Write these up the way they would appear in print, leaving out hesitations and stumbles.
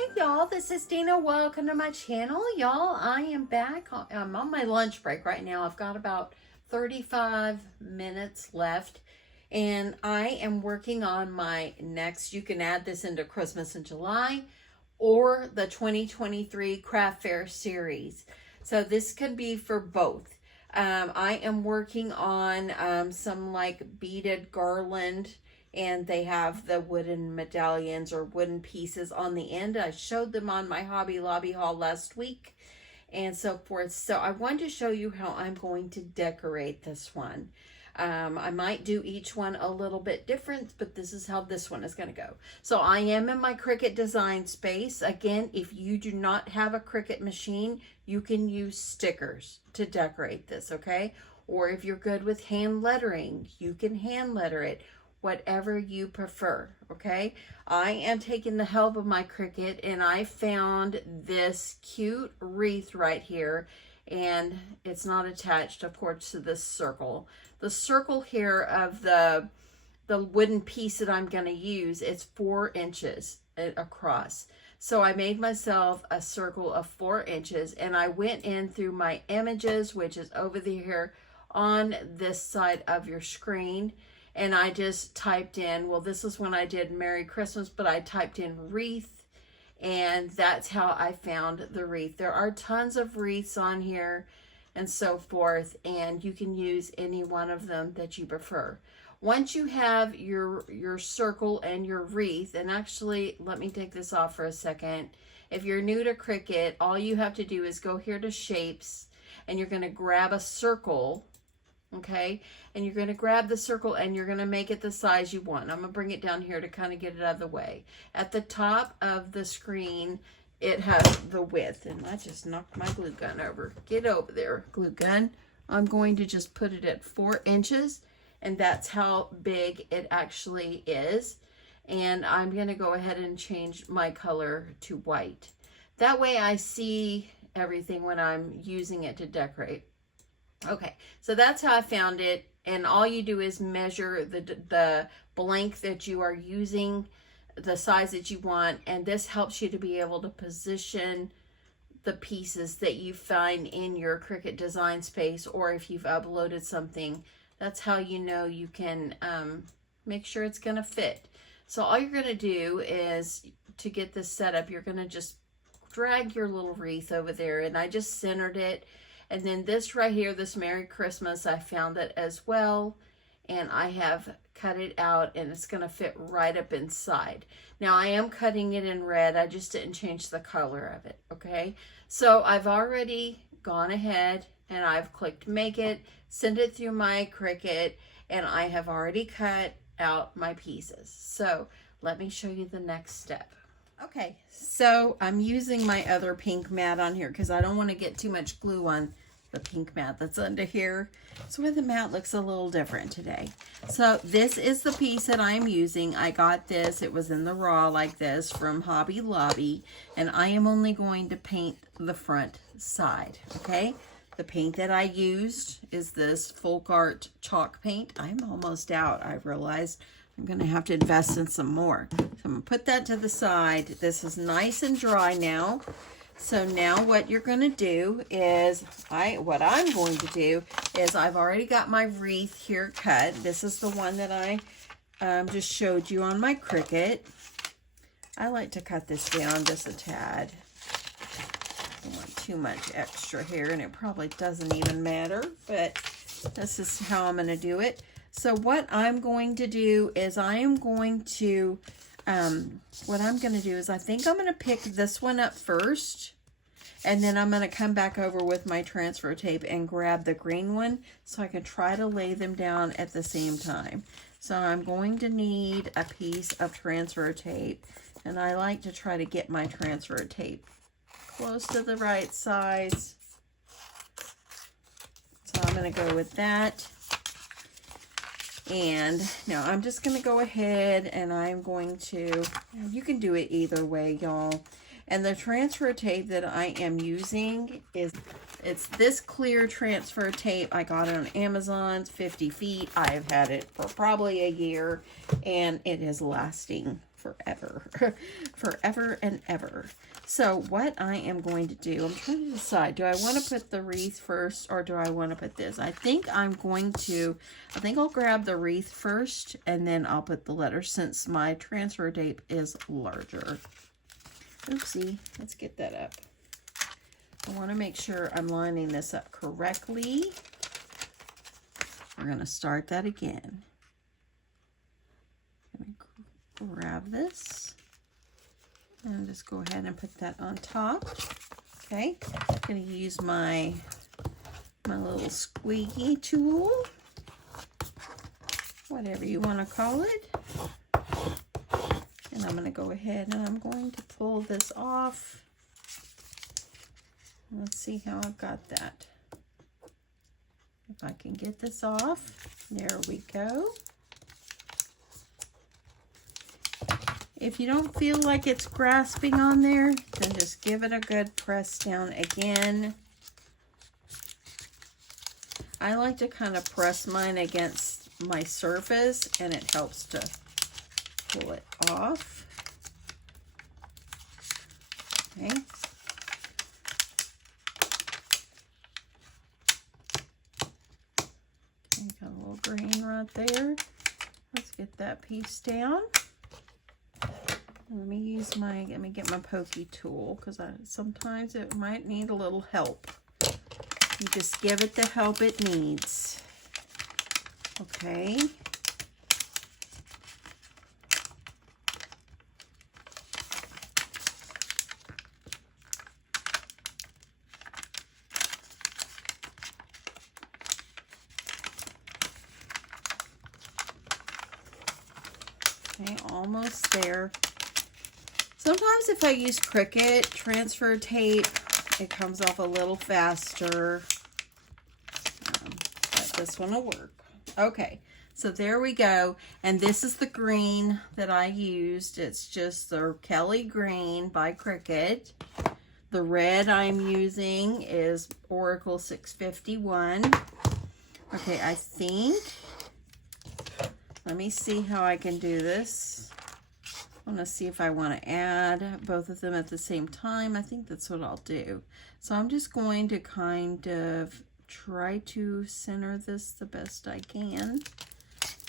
Hey y'all, this is Deanna. Welcome to my channel. Y'all, I am back. I'm on my lunch break right now. I've got about 35 minutes left and I am working on my next, you can add this into Christmas in July or the 2023 craft fair series. So this could be for both. I am working on some like beaded garland, and they have the wooden medallions or wooden pieces on the end. I showed them on my Hobby Lobby haul last week and so forth. So I wanted to show you how I'm going to decorate this one. I might do each one a little bit different, but this is how this one is going to go. So I am in my Cricut design space. Again, if you do not have a Cricut machine, you can use stickers to decorate this, okay? Or if you're good with hand lettering, you can hand letter it, whatever you prefer, okay? I am taking the help of my Cricut, and I found this cute wreath right here, and it's not attached, of course, to this circle. The circle here of the wooden piece that I'm going to use, it's 4 inches across. So I made myself a circle of 4 inches, and I went in through my images, which is over here on this side of your screen, and I just typed in, well, this is when I did Merry Christmas, but I typed in wreath, and that's how I found the wreath. There are tons of wreaths on here and so forth, and you can use any one of them that you prefer. Once you have your circle and your wreath, and actually, let me take this off for a second. If you're new to Cricut, all you have to do is go here to shapes, and you're going to grab a circle, okay? And you're going to grab the circle and you're going to make it the size you want. I'm going to bring it down here to kind of get it out of the way. At the top of the screen, it has the width, and I just knocked my glue gun over. Get over there, glue gun. I'm going to just put it at 4 inches, and that's how big it actually is. And I'm going to go ahead and change my color to white. That way I see everything when I'm using it to decorate. Okay, so that's how I found it, and all you do is measure the blank that you are using, the size that you want, and this helps you to be able to position the pieces that you find in your Cricut design space, or if you've uploaded something, that's how you know you can make sure it's going to fit. So all you're going to do is, to get this set up, you're going to just drag your little wreath over there, and I just centered it. And then this right here, this Merry Christmas, I found it as well. And I have cut it out, and it's going to fit right up inside. Now, I am cutting it in red. I just didn't change the color of it, okay? So I've already gone ahead, and I've clicked Make It, send it through my Cricut, and I have already cut out my pieces. So let me show you the next step. Okay, so I'm using my other pink mat on here because I don't want to get too much glue on the pink mat that's under here. So where the mat looks a little different today. So this is the piece that I'm using. I got this, it was in the raw like this from Hobby Lobby, and I am only going to paint the front side, okay? The paint that I used is this Folk Art chalk paint. I'm almost out, I realized. I'm going to have to invest in some more. So I'm going to put that to the side. This is nice and dry now. So now what you're going to do is, what I'm going to do is, I've already got my wreath here cut. This is the one that I just showed you on my Cricut. I like to cut this down just a tad. I don't want too much extra here, and it probably doesn't even matter, but this is how I'm going to do it. So what I'm going to do is I think I'm going to pick this one up first, and then I'm going to come back over with my transfer tape and grab the green one so I can try to lay them down at the same time. So I'm going to need a piece of transfer tape, and I like to try to get my transfer tape close to the right size. So I'm going to go with that. And now I'm just going to go ahead and I'm going to, you can do it either way, y'all. And the transfer tape that I am using it's this clear transfer tape. I got it on Amazon. It's 50 feet. I've had it for probably a year, and it is lasting forever, forever and ever. So what I am going to do, I'm trying to decide, do I want to put the wreath first or do I want to put this? I think I'll grab the wreath first and then I'll put the letters since my transfer tape is larger. Oopsie, let's get that up. I want to make sure I'm lining this up correctly. We're going to start that again. Let me grab this and just go ahead and put that on top. Okay, I'm going to use my little squeaky tool, whatever you want to call it. And I'm going to go ahead and I'm going to pull this off. Let's see how I've got that. If I can get this off. There we go. If you don't feel like it's grasping on there, then just give it a good press down again. I like to kind of press mine against my surface and it helps to pull it off. Okay. Okay, got a little grain right there. Let's get that piece down. Let me get my pokey tool because sometimes it might need a little help. You just give it the help it needs. Okay. Okay, almost there. Sometimes if I use Cricut transfer tape, it comes off a little faster, but this one will work. Okay, so there we go. And this is the green that I used. It's just the Kelly green by Cricut. The red I'm using is Oracle 651. Okay, I think, let me see how I can do this. I want to see if I want to add both of them at the same time. I think that's what I'll do. So I'm just going to kind of try to center this the best I can.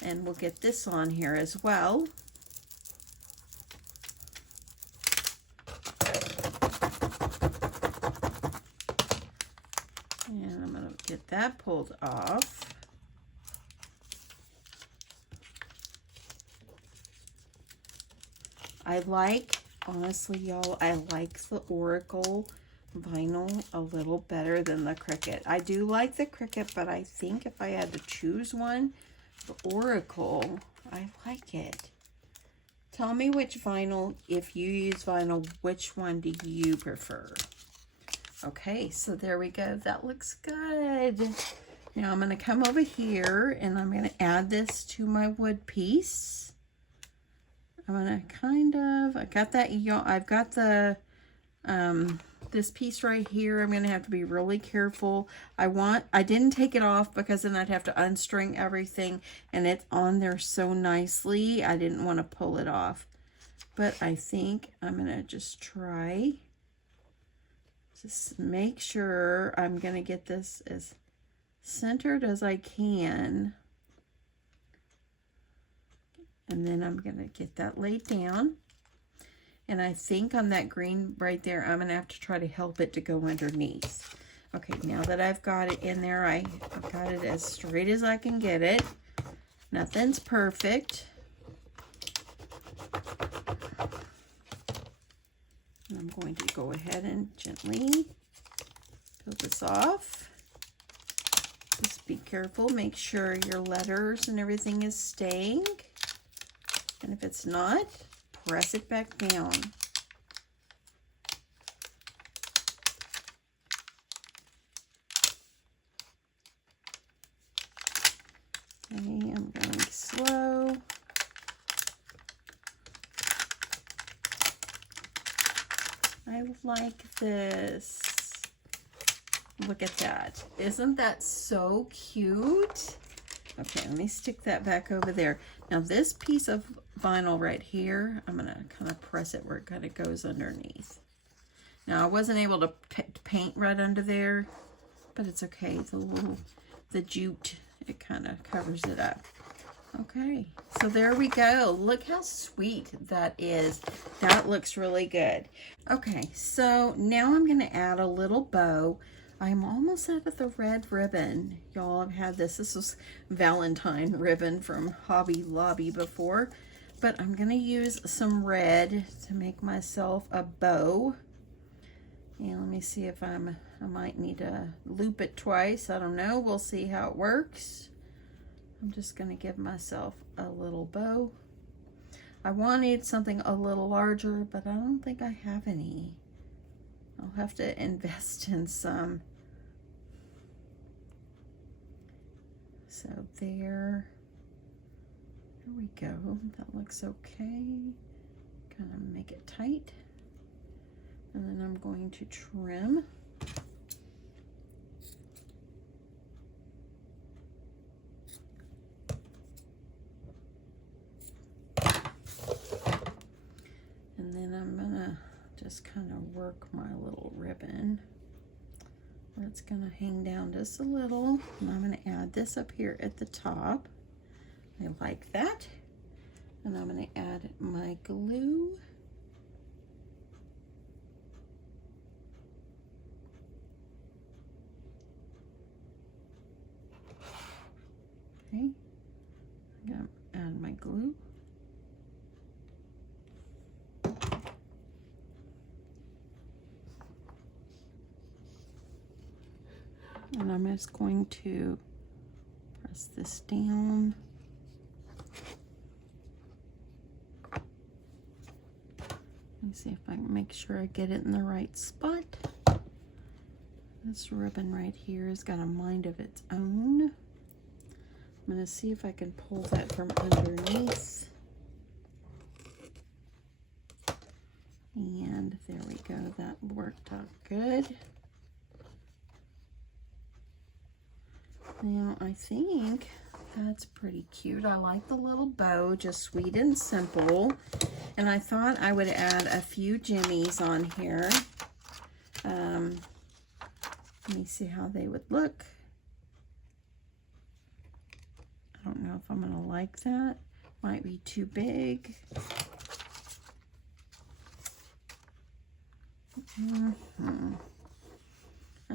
And we'll get this on here as well. And I'm going to get that pulled off. Honestly, y'all, I like the Orical vinyl a little better than the Cricut. I do like the Cricut, but I think if I had to choose one, the Orical, I like it. Tell me which vinyl, if you use vinyl, which one do you prefer? Okay, so there we go. That looks good. Now I'm going to come over here and I'm going to add this to my wood piece. I'm going to I've got the, this piece right here. I'm going to have to be really careful. I didn't take it off because then I'd have to unstring everything and it's on there so nicely. I didn't want to pull it off, but I think I'm going to just try. Just make sure I'm going to get this as centered as I can. And then I'm going to get that laid down. And I think on that green right there, I'm going to have to try to help it to go underneath. Okay, now that I've got it in there, I've got it as straight as I can get it. Nothing's perfect. And I'm going to go ahead and gently peel this off. Just be careful, make sure your letters and everything is staying. And if it's not, press it back down. Okay, I'm going slow. I like this. Look at that. Isn't that so cute? Okay, let me stick that back over there. Now this piece of vinyl right here, I'm gonna kind of press it where it kind of goes underneath. Now I wasn't able to paint right under there, but it's okay. The jute, it kind of covers it up. Okay, so there we go. Look how sweet that is. That looks really good. Okay, so now I'm gonna add a little bow. I'm almost out of the red ribbon. Y'all have had this. This was Valentine ribbon from Hobby Lobby before, but I'm gonna use some red to make myself a bow. And let me see if I might need to loop it twice. I don't know. We'll see how it works. I'm just going to give myself a little bow. I wanted something a little larger, but I don't think I have any. I'll have to invest in some. So there we go. That looks okay. Kind of make it tight. And then I'm going to trim. And then I'm gonna just kind of work my little ribbon where it's gonna hang down just a little. And I'm gonna add this up here at the top. I like that. And I'm gonna add my glue. Okay, I'm gonna add my glue. And I'm just going to press this down. Let me see if I can make sure I get it in the right spot. This ribbon right here has got a mind of its own. I'm going to see if I can pull that from underneath. And there we go. That worked out good. Now I think that's pretty cute. I like the little bow, just sweet and simple. And I thought I would add a few jimmies on here. Let me see how they would look. I don't know if I'm gonna like that. Might be too big. I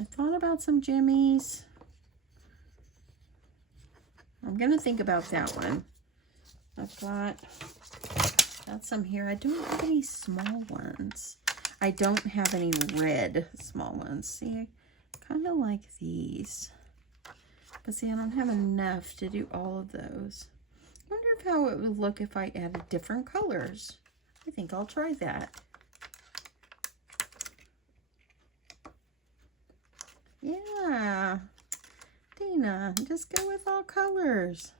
thought about some jimmies. I'm gonna think about that one. I've got some here. I don't have any small ones. I don't have any red small ones. See, I kind of like these. But see, I don't have enough to do all of those. I wonder how it would look if I added different colors. I think I'll try that. Yeah. Dana, just go with all colors.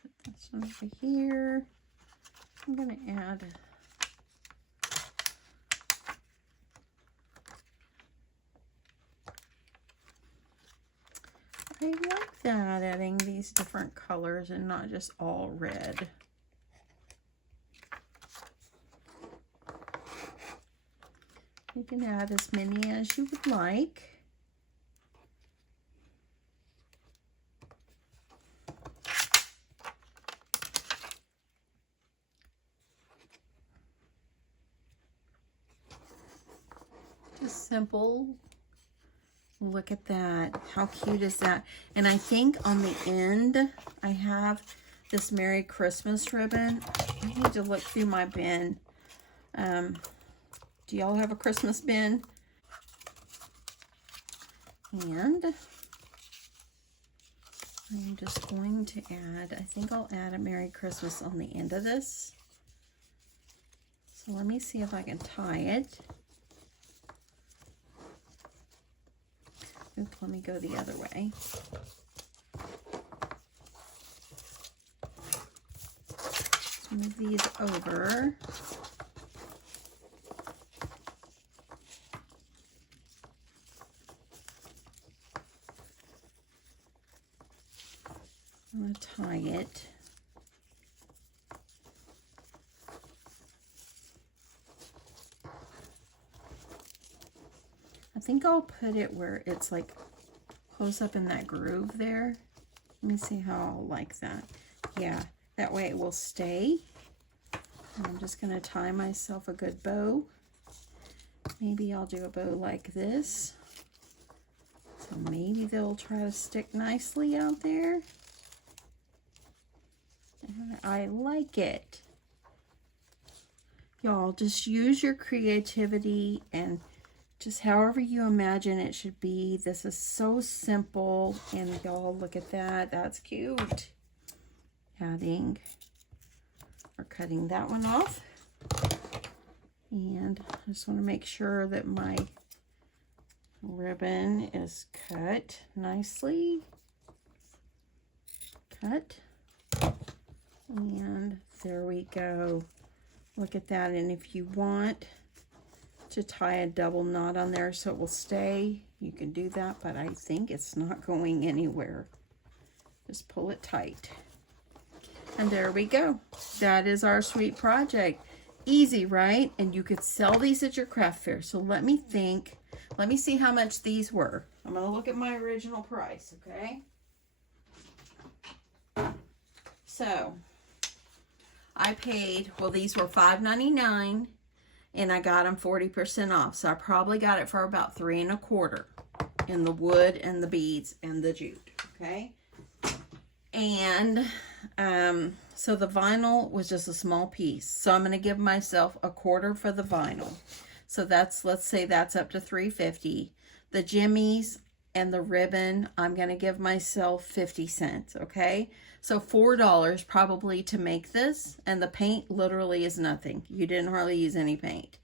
Put this one over here. I'm going to add I like that, adding these different colors and not just all red. You can add as many as you would like. Just simple. Look at that. How cute is that? And I think on the end, I have this Merry Christmas ribbon. I need to look through my bin. Do y'all have a Christmas bin? And I'm just going to add, I think I'll add a Merry Christmas on the end of this. So let me see if I can tie it. Oops, let me go the other way. Let's move these over. I'm going to tie it. I think I'll put it where it's like close up in that groove there. Let me see how I'll like that. Yeah, that way it will stay. And I'm just going to tie myself a good bow. Maybe I'll do a bow like this. So maybe they'll try to stick nicely out there. And I like it. Y'all, just use your creativity and just however you imagine it should be. This is so simple. And y'all, look at that. That's cute. Adding or cutting that one off. And I just want to make sure that my ribbon is cut nicely. Cut. And there we go. Look at that. And if you want to tie a double knot on there so it will stay, you can do that, but I think it's not going anywhere. Just pull it tight. And there we go. That is our sweet project. Easy, right? And you could sell these at your craft fair. So let me think. Let me see how much these were. I'm going to look at my original price, okay? So I paid, well, these were $5.99 and I got them 40% off. So I probably got it for about $3 1/4 in the wood and the beads and the jute, okay? And so the vinyl was just a small piece. So I'm going to give myself 1/4 for the vinyl. So that's, let's say that's up to $3.50. The jimmies and the ribbon, I'm going to give myself 50 cents, okay? So $4 probably to make this, and the paint literally is nothing. You didn't hardly use any paint.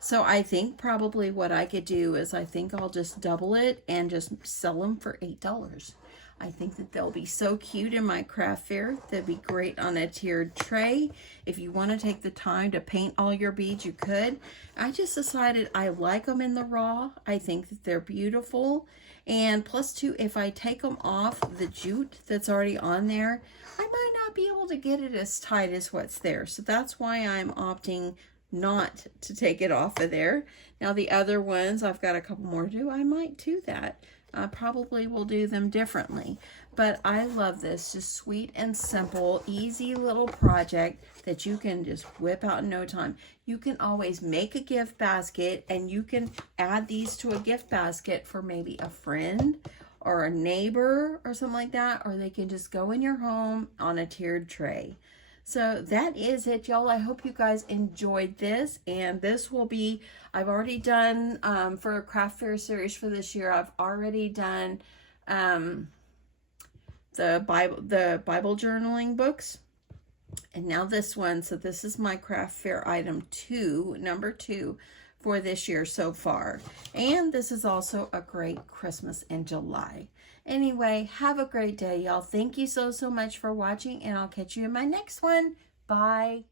So I think probably what I could do is I think I'll just double it and just sell them for $8. I think that they'll be so cute in my craft fair. They'd be great on a tiered tray. If you want to take the time to paint all your beads, you could. I just decided I like them in the raw. I think that they're beautiful. And plus too, if I take them off the jute that's already on there, I might not be able to get it as tight as what's there. So that's why I'm opting not to take it off of there. Now the other ones, I've got a couple more to do. I might do that. I probably will do them differently, but I love this. Just sweet and simple, easy little project that you can just whip out in no time. You can always make a gift basket and you can add these to a gift basket for maybe a friend or a neighbor or something like that, or they can just go in your home on a tiered tray. So that is it, y'all. I hope you guys enjoyed this, and this will be, I've already done, for a craft fair series for this year, I've already done the Bible journaling books, and now this one. So this is my craft fair item 2, number 2 for this year so far. And this is also a great Christmas in July. Anyway, have a great day, y'all. Thank you so much for watching, and I'll catch you in my next one. Bye.